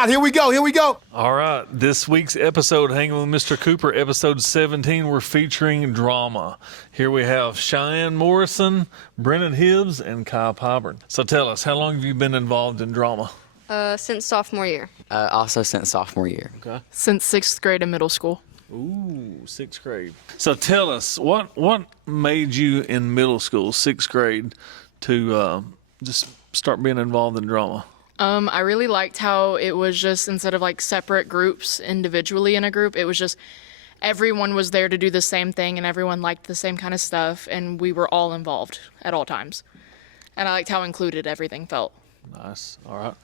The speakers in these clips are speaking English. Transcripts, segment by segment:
out. Here we go. All right, this week's episode, Hanging with Mr. Cooper, episode 17, we're featuring drama. Here we have Cheyenne Morrison, Brennan Hibbs, and Kyle Pyburn. So tell us, how long have you been involved in drama? Since sophomore year. Also since sophomore year. Okay. Since 6th grade in middle school. Ooh, 6th grade. So tell us, what made you in middle school, 6th grade, to just start being involved in drama? I really liked how it was just, instead of like separate groups individually in a group, it was just everyone was there to do the same thing and everyone liked the same kind of stuff and we were all involved at all times. And I liked how included everything felt. Nice. All right.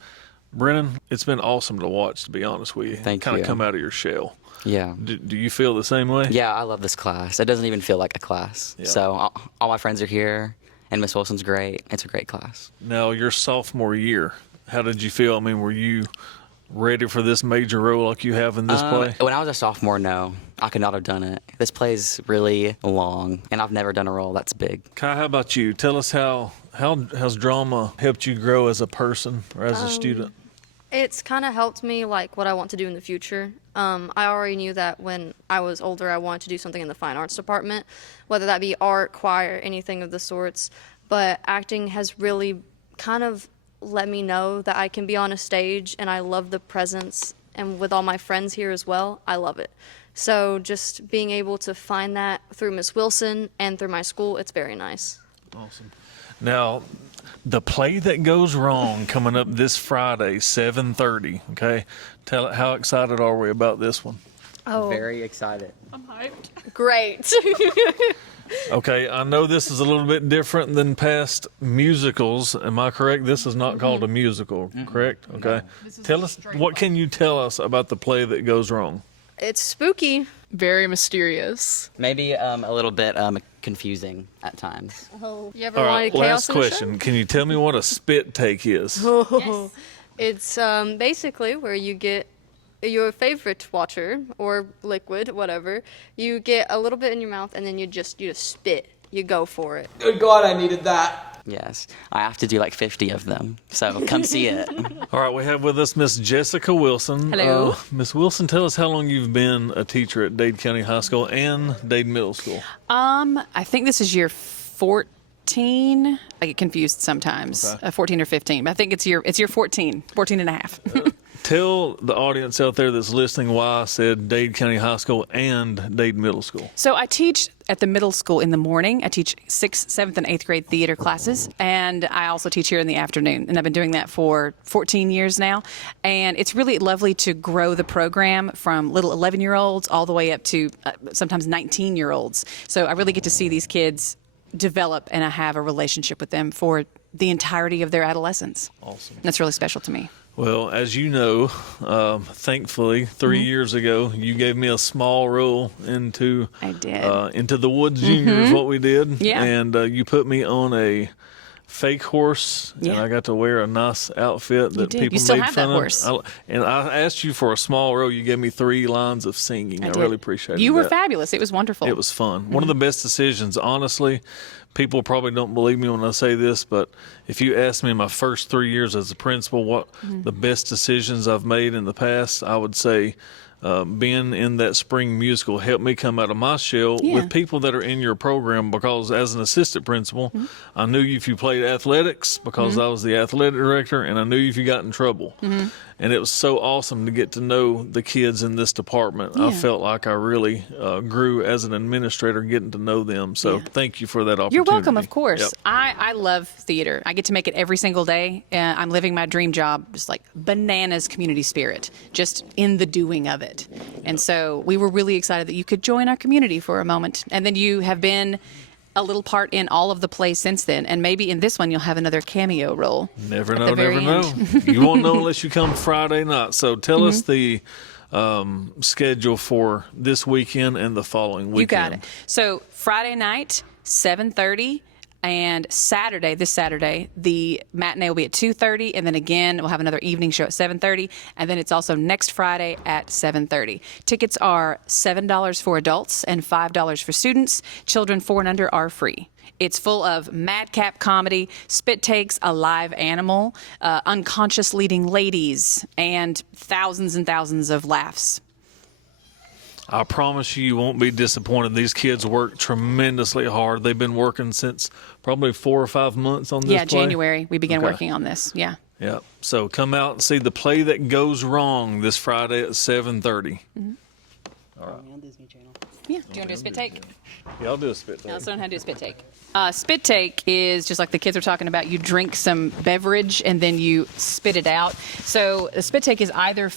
Brennan, it's been awesome to watch, to be honest with you. Thank kind you. of come out of your shell. Yeah. Do you feel the same way? Yeah, I love this class. It doesn't even feel like a class. Yeah. So all my friends are here, and Miss Wilson's great. It's a great class. Now, your sophomore year, how did you feel? I mean, were you ready for this major role like you have in this play? When I was a sophomore, no. I could not have done it. This play's really long, and I've never done a role that's big. Kai, how about you? Tell us how's drama helped you grow as a person or as a student? It's kind of helped me like what I want to do in the future. I already knew that when I was older I wanted to do something in the fine arts department, whether that be art, choir, anything of the sorts. But acting has really kind of let me know that I can be on a stage, and I love the presence, and with all my friends here as well, I love it. So just being able to find that through Miss Wilson and through my school, it's very nice. Awesome. Now, the play that goes wrong coming up this Friday, 7:30. Okay, how excited are we about this one? Oh, Very excited. I'm hyped. great. Okay, I know this is a little bit different than past musicals. Am I correct? This is not called a musical, correct? Okay. Tell us, what can you tell us about the play that goes wrong? It's spooky. Very mysterious. Maybe a little bit confusing at times. Oh, you ever All wanted right, chaos last in the show? question. Can you tell me what a spit take is? It's basically where you get your favorite water or liquid, whatever. You get a little bit in your mouth and then you just spit. You go for it. Good God, I needed that. Yes. I have to do like 50 of them. So come see it. All right, we have with us Miss Jessica Wilson. Hello. Miss Wilson, tell us how long you've been a teacher at Dade County High School and Dade Middle School. I think this is year 14. I get confused sometimes. Okay. 14 or 15. But I think it's year 14 and a half. Tell the audience out there that's listening why I said Dade County High School and Dade Middle School. So I teach at the middle school in the morning. I teach 6th, 7th, and 8th grade theater classes. And I also teach here in the afternoon. And I've been doing that for 14 years now. And it's really lovely to grow the program from little 11-year-olds all the way up to sometimes 19-year-olds. So I really get to see these kids develop, and I have a relationship with them for the entirety of their adolescence. Awesome. That's really special to me. Well, as you know, thankfully, 3 years ago, you gave me a small role into I did. Into the Woods Junior is what we did. Yeah. And you put me on a fake horse, and Yeah. I got to wear a nice outfit that did. people You still made have fun that of. horse. And I asked you for a small role. You gave me 3 lines of singing. I did. really appreciated You were that. fabulous. It was wonderful. It was fun. One of the best decisions, honestly. People probably don't believe me when I say this, but if you ask me in my first 3 years as a principal what the best decisions I've made in the past, I would say being in that spring musical helped me come out of my shell Yeah. with people that are in your program, because as an assistant principal, I knew you if you played athletics because I was the athletic director, and I knew you if you got in trouble. And it was so awesome to get to know the kids in this department. I Yeah. felt like I really grew as an administrator getting to know them. So Yeah. thank you for that opportunity. You're welcome, of course. Yep. I love theater. I get to make it every single day. I'm living my dream job, just like bananas community spirit, just in the doing of it. And so we were really excited that you could join our community for a moment. And then you have been a little part in all of the plays since then. And maybe in this one you'll have another cameo role. Never at know, the very never know. end. You won't know unless you come Friday night. So tell us the schedule for this weekend and the following weekend. You got it. So Friday night, 7:30. And this Saturday, the matinee will be at 2:30, and then again we'll have another evening show at 7:30, and then it's also next Friday at 7:30. Tickets are $7 for adults and $5 for students. Children 4 and under are free. It's full of madcap comedy, spit takes, a live animal, unconscious leading ladies, and thousands of laughs. I promise you won't be disappointed. These kids work tremendously hard. They've been working since probably 4 or 5 months on this play. January we began Okay. working on this. Yeah. Yep. So come out and see The Play That Goes Wrong this Friday at 7:30. Yeah. Do you want to do a spit take? Yeah, I'll do a spit Now take. let's learn how to do a spit take. Spit take is just like the kids were talking about. You drink some beverage and then you spit it out. So a spit take is either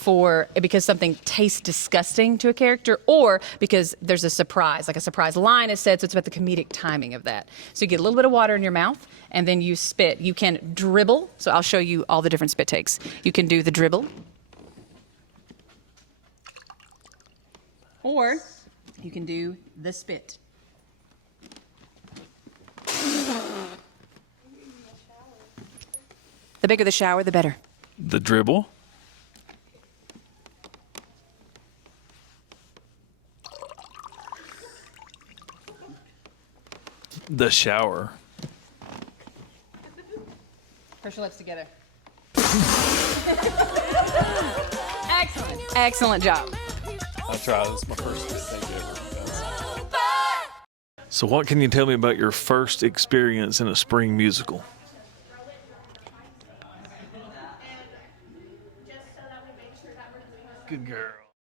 because something tastes disgusting to a character, or because there's a surprise, like a surprise line is said. So it's about the comedic timing of that. So you get a little bit of water in your mouth and then you spit. You can dribble. So I'll show you all the different spit takes. You can do the dribble, or you can do the spit. The bigger the shower, the better. The dribble. The shower. Push your lips together. Excellent. Excellent job. I'll try. This is my first spit take ever. So what can you tell me about your first experience in a spring musical? Good girl.